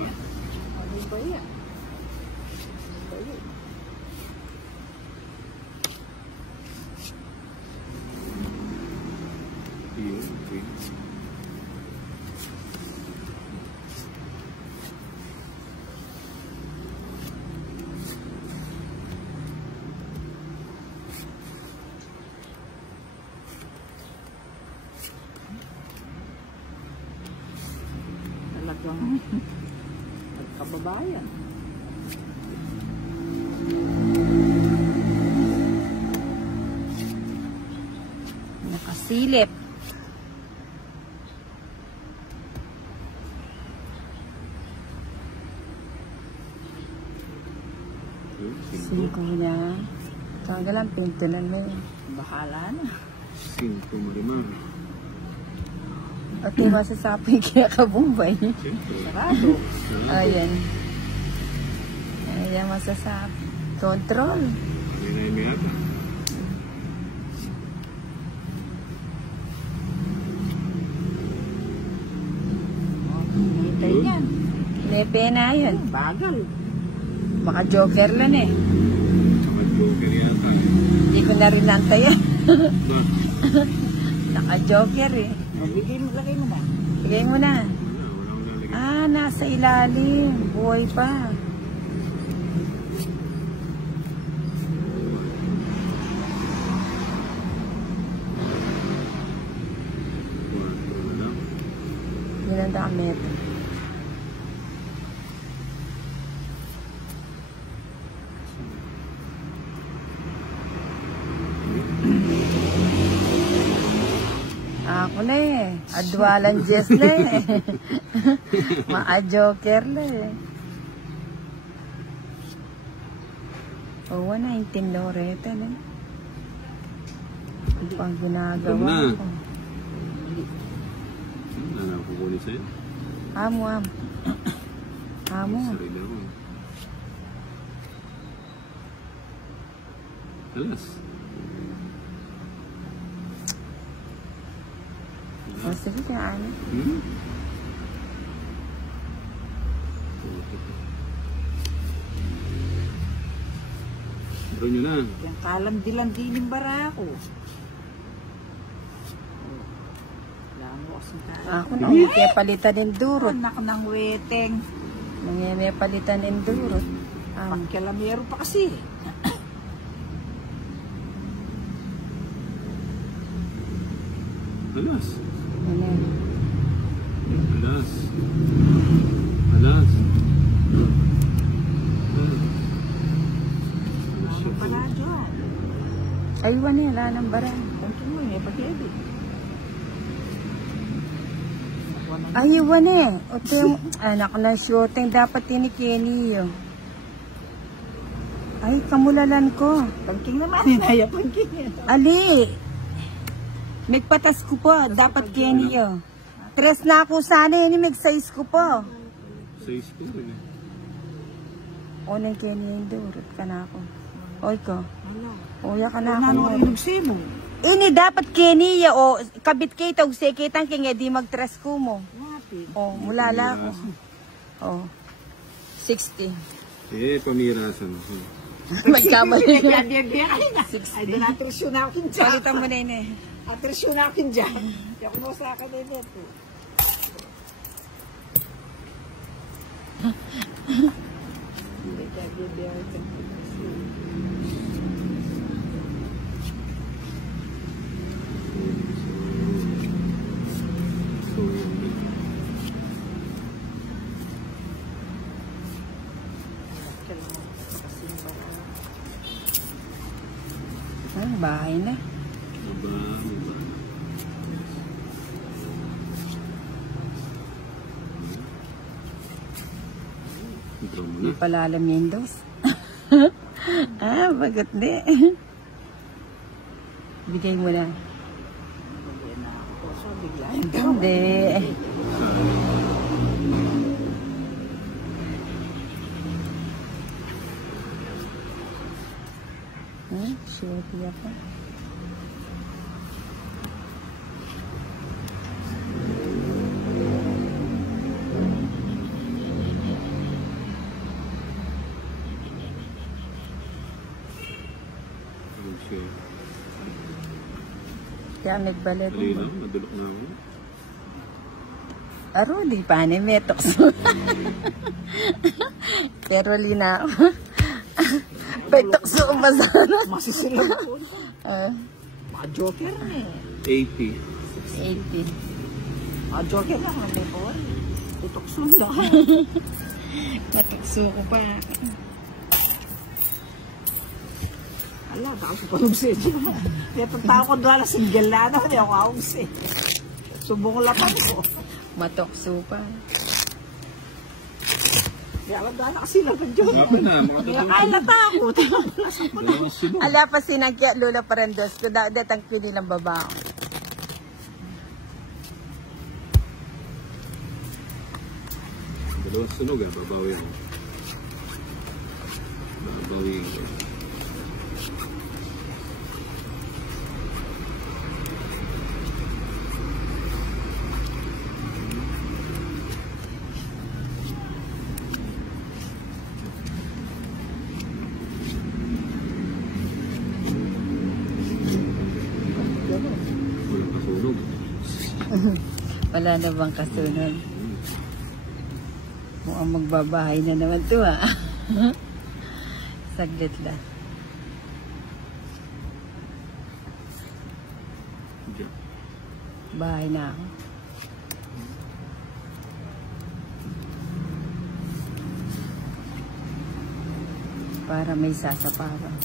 pa. Ano ba yan? Yun, okay. Talagang nagkababayan. Nakasilip. Singko na. Kaya lang pintunan mo yun. Bahala na. 5 marimar. At di masasabi kaya kabumbay. Siyempre. Sarado. Ayan. Ayan masasabi. Control. May na ata. Hintay yan. Nepe na yun. Bagal. Baka joker lang eh. Saka joker yan tayo. Hindi ko na rin nantayan. Na. Naka-joker eh. Bigay mo, lagay mo na. Bigay mo na. Wala akong lalagay. Ah, nasa ilalim. Buhay pa. Yun ang damit. Ako na eh. Adwalan Jess na eh. Maa-joker na eh. Oo na, yung Loretta na. Ang pang ginagawa ko. Ano ako kukunin sa'yo? Amo, amo. Amo. Sarili ako eh. Alas. O sige ka, ano? Bro nyo na. Yung kalam dilang dining barako. Wala mo kasing kalam. Ako na, kaya palitan ng durot. Anak ng weteng. Nangyayari palitan ng durot. Pagkalamero pa kasi. Alas. Ano? Alas. Alas. Ano pala dyan? Aywan eh, wala nang barang. Kunto mo eh, pag-ebi. Aywan eh. Ito yung anak na shooting. Dapat yun ni Kenny yun. Ay, kamulalan ko. Pagking naman, hinaya pagking. Ali! Nagpatas ko po. Dapat Kenny yun. Tres na ako sana yun. Mag-size ko po. 6 ko rin eh. O nang Kenny yung durot ka na ako. Oy ko. Uya ka na Ano ako. ang inugsimo? Ini dapat Kenny yun. O kabit kayo. Tawag kitang kaya di mag-tres ko mo. O mulala ako. O. 60. Eh, pamirasan. Magkamali. Ay, doon atrisyon na akin dyan. Palitan mo na yun eh. Atrisyon na akin dyan. Yung mo sa akin na ito. Ay, bahay na. Hindi pala alam yung dos. Ah, bagat di. Bigay mo na. Hindi. Sure, tiyak pa. Kaya nagbalat. Dali lang, nadulok na ako. Aro, di pa ni Metox. Pero lina. Petokso ko ba sana? Masisilap po. Mga joker na eh. 80. 80. Mga joker na kami po. Tutoksun lang. Matokso ko pa. Ala, tapos ko yung sedyo. Kaya pagtao ko doon na single na hindi ako kaungs eh. Subong lapan ko. Matokso pa. Kaya ako doon na kasi lapan dyan. Mapa na, makatatong. Ay, natakot. Dalawang sino. Ala pa sinagya Lola Parandos ko. Datang pinilang babao. Dalawang sunog babawi ako. Babawi ko. Walang kasunog. Wala na bang kasunod? Mukhang magbabahay na naman to ha. Saglit lang. Diyan. Bahay na ako. Para may sasapawan.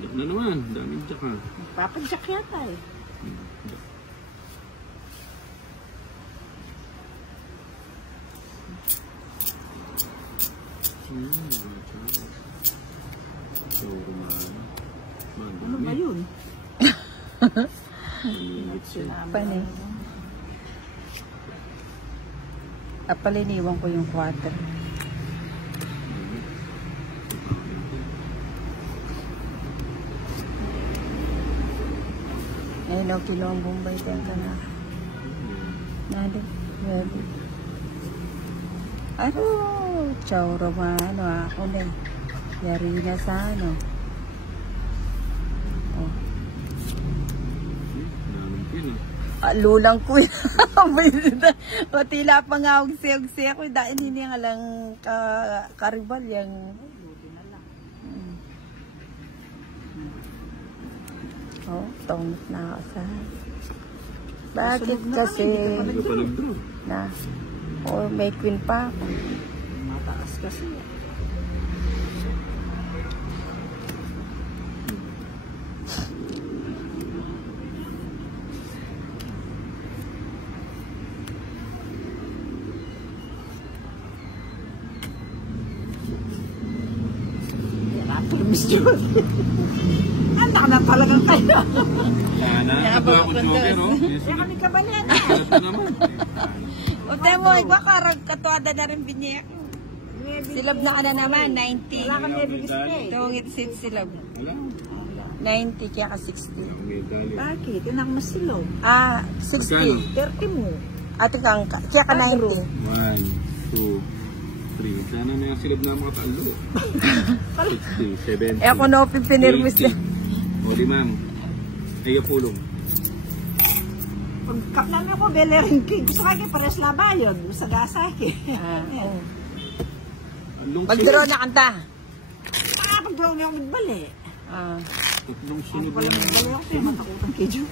Diyan na naman, daming diyan ka. Papadyak yata eh. So, Ano ba yun? Pani. Paliniwan ko yung 4. Ayun o, kinuha ang Bombay tayo ka na. Nado. Ano? Chow Romano. Ako na eh. Yari na sa ano. Oh. daming pin Lulang ko yan. O tila pa nga ugsi ako. Dahil hindi nga lang karibal yung... Oh, tongit na ako sa... Bakit kasi... Hindi pa nag-draw. Na. O may queen pa ako. Mataas kasi. Miss John. Anak na talagang kayo. Sana, ito ako joker, oh. Kaya kami kabalan. Ito naman. O tayo mo, ibakarag katuada na rin binyak. Silab na ka na naman, 90. Wala kami bigis na eh. Tawagit silab. Wala. 90 kaya ka 60. Medalyo. Bakit? Tinak mo silog. Ah, 60. 30 mo. Ate kang, kaya ka 90. 1, 2, 3. Sana na yung silab na mga talo. 60, 70. Eh ako na pinirmis na. 80. O di ma'am. Ayaw pulong. Pag kap namin ako, Belerin King. Gusto ka kayo, pares labayon. Sa gasaki. Ah, oh. Anong Pag-draw na kanta. Pag-draw niyo ako magbali. Ah. Tatlong sunod Pag lang. magbali ako, kaya matakutan kay Joe.